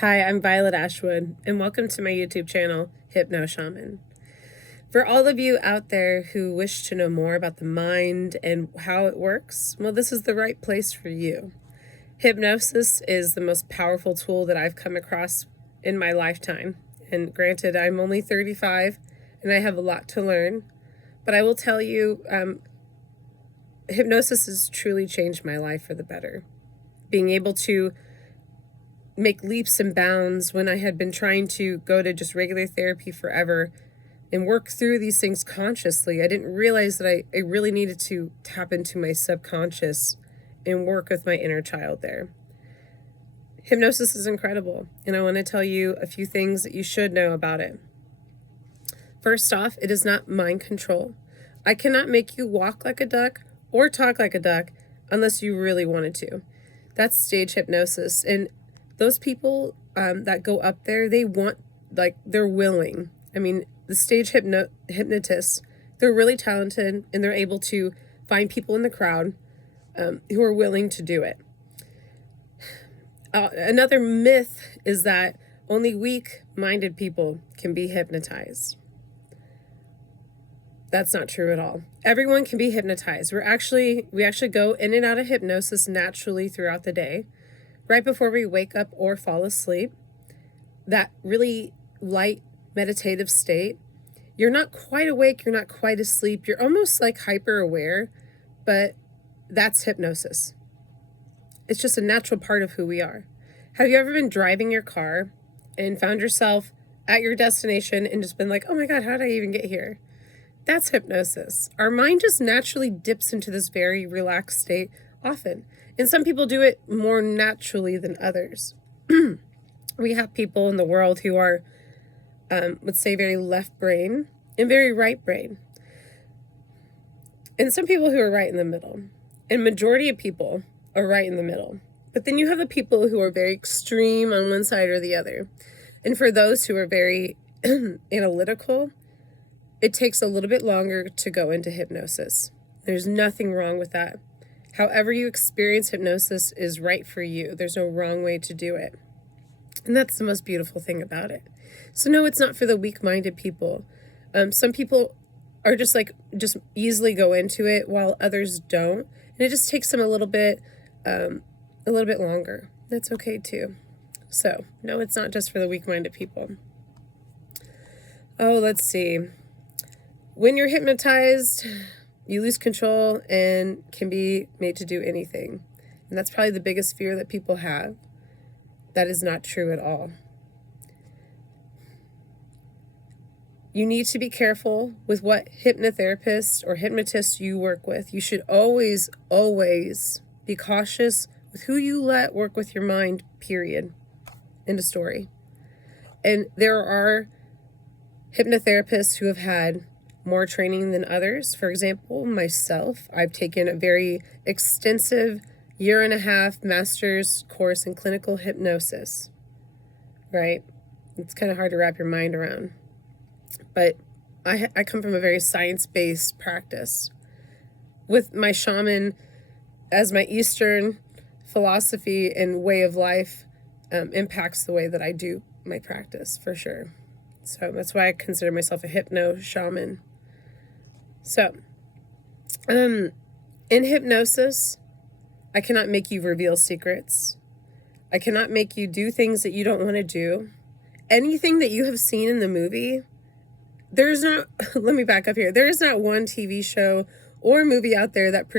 Hi, I'm Violet Ashwood, and welcome to my YouTube channel, Hypno Shaman. For all of you out there who wish to know more about the mind and how it works, well, this is the right place for you. Hypnosis is the most powerful tool that I've come across in my lifetime. And granted, I'm only 35 and I have a lot to learn, but I will tell you, hypnosis has truly changed my life for the better. Being able to make leaps and bounds when I had been trying to go to just regular therapy forever and work through these things consciously. I didn't realize that I really needed to tap into my subconscious and work with my inner child there. Hypnosis is incredible, and I want to tell you a few things that you should know about it. First off, it is not mind control. I cannot make you walk like a duck or talk like a duck unless you really wanted to. That's stage hypnosis, and those people that go up there, they're willing. I mean, the stage hypnotists, they're really talented, and they're able to find people in the crowd who are willing to do it. Another myth is that only weak-minded people can be hypnotized. That's not true at all. Everyone can be hypnotized. We actually go in and out of hypnosis naturally throughout the day. Right before we wake up or fall asleep, that really light meditative state, you're not quite awake, you're not quite asleep, you're almost like hyper aware, but that's hypnosis. It's just a natural part of who we are. Have you ever been driving your car and found yourself at your destination and just been like, oh my God, how did I even get here? That's hypnosis. Our mind just naturally dips into this very relaxed state often. And some people do it more naturally than others. We have people in the world who are, let's say, very left brain and very right brain. And some people who are right in the middle. And majority of people are right in the middle. But then you have the people who are very extreme on one side or the other. And for those who are very analytical, it takes a little bit longer to go into hypnosis. There's nothing wrong with that. However you experience hypnosis is right for you. There's no wrong way to do it. And that's the most beautiful thing about it. So no, it's not for the weak-minded people. Some people are just easily go into it while others don't. And it just takes them a little bit longer. That's okay too. So no, it's not just for the weak-minded people. Oh, let's see. When you're hypnotized, you lose control and can be made to do anything. And that's probably the biggest fear that people have. That is not true at all. You need to be careful with what hypnotherapists or hypnotists you work with. You should always, always be cautious with who you let work with your mind, period. End of story. And there are hypnotherapists who have had more training than others. For example, myself, I've taken a very extensive 1.5-year master's course in clinical hypnosis, right? It's kind of hard to wrap your mind around. But I come from a very science-based practice with my shaman as my Eastern philosophy and way of life impacts the way that I do my practice for sure. So that's why I consider myself a hypno shaman. So, in hypnosis, I cannot make you reveal secrets. I cannot make you do things that you don't want to do. Anything that you have seen in the movie, let me back up here. There is not one TV show or movie out there that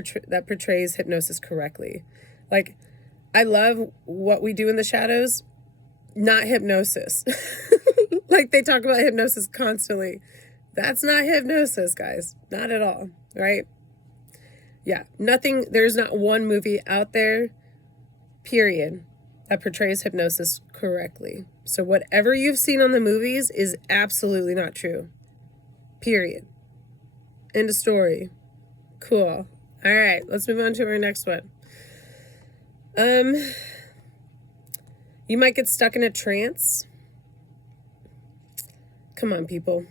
portrays hypnosis correctly. Like, I love What We Do in the Shadows, not hypnosis. Like, they talk about hypnosis constantly. That's not hypnosis, guys. Not at all, right? Yeah, there's not one movie out there, period, that portrays hypnosis correctly. So whatever you've seen on the movies is absolutely not true. Period. End of story. Cool. All right, let's move on to our next one. You might get stuck in a trance. Come on, people.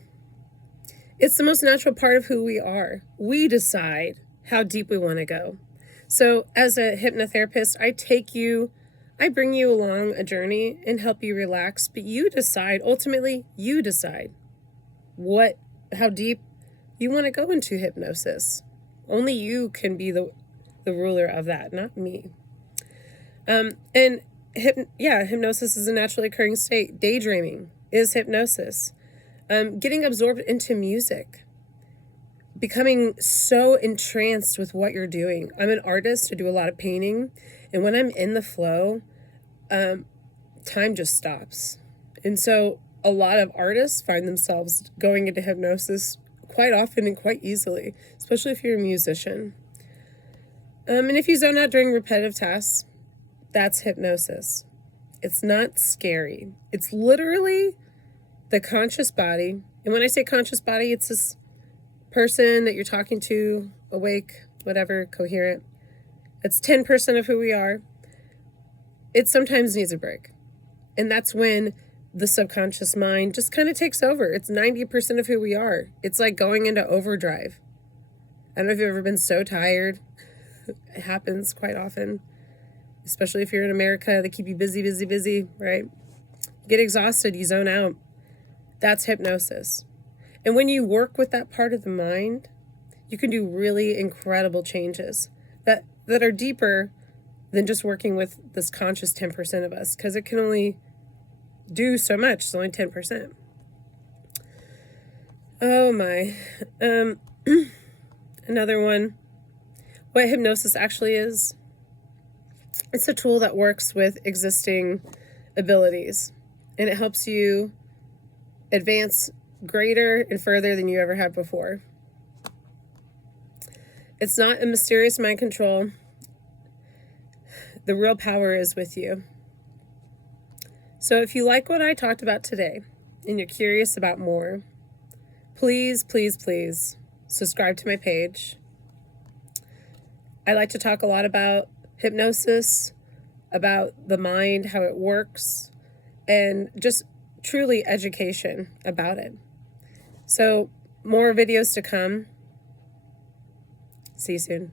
It's the most natural part of who we are. We decide how deep we want to go. So as a hypnotherapist, I take you I bring you along a journey and help you relax, but you decide, ultimately, you decide how deep you want to go into hypnosis. Only you can be the ruler of that, not me. Hypnosis is a naturally occurring state. Daydreaming is hypnosis. Getting absorbed into music. Becoming so entranced with what you're doing. I'm an artist. I do a lot of painting. And when I'm in the flow, time just stops. And so a lot of artists find themselves going into hypnosis quite often and quite easily, especially if you're a musician. And if you zone out during repetitive tasks, that's hypnosis. It's not scary. It's literally the conscious body. And when I say conscious body, it's this person that you're talking to, awake, whatever, coherent. It's 10% of who we are. It sometimes needs a break. And that's when the subconscious mind just kind of takes over. It's 90% of who we are. It's like going into overdrive. I don't know if you've ever been so tired. It happens quite often, especially if you're in America. They keep you busy, busy, busy, right? You get exhausted, you zone out. That's hypnosis. And when you work with that part of the mind, you can do really incredible changes that are deeper than just working with this conscious 10% of us, because it can only do so much. It's only 10%. Oh my. Another one. What hypnosis actually is. It's a tool that works with existing abilities, and it helps you advance greater and further than you ever have before. It's not a mysterious mind control. The real power is with you. So if you like what I talked about today and you're curious about more, please, please, please subscribe to my page. I like to talk a lot about hypnosis, about the mind, how it works, and just truly education about it. So more videos to come. See you soon.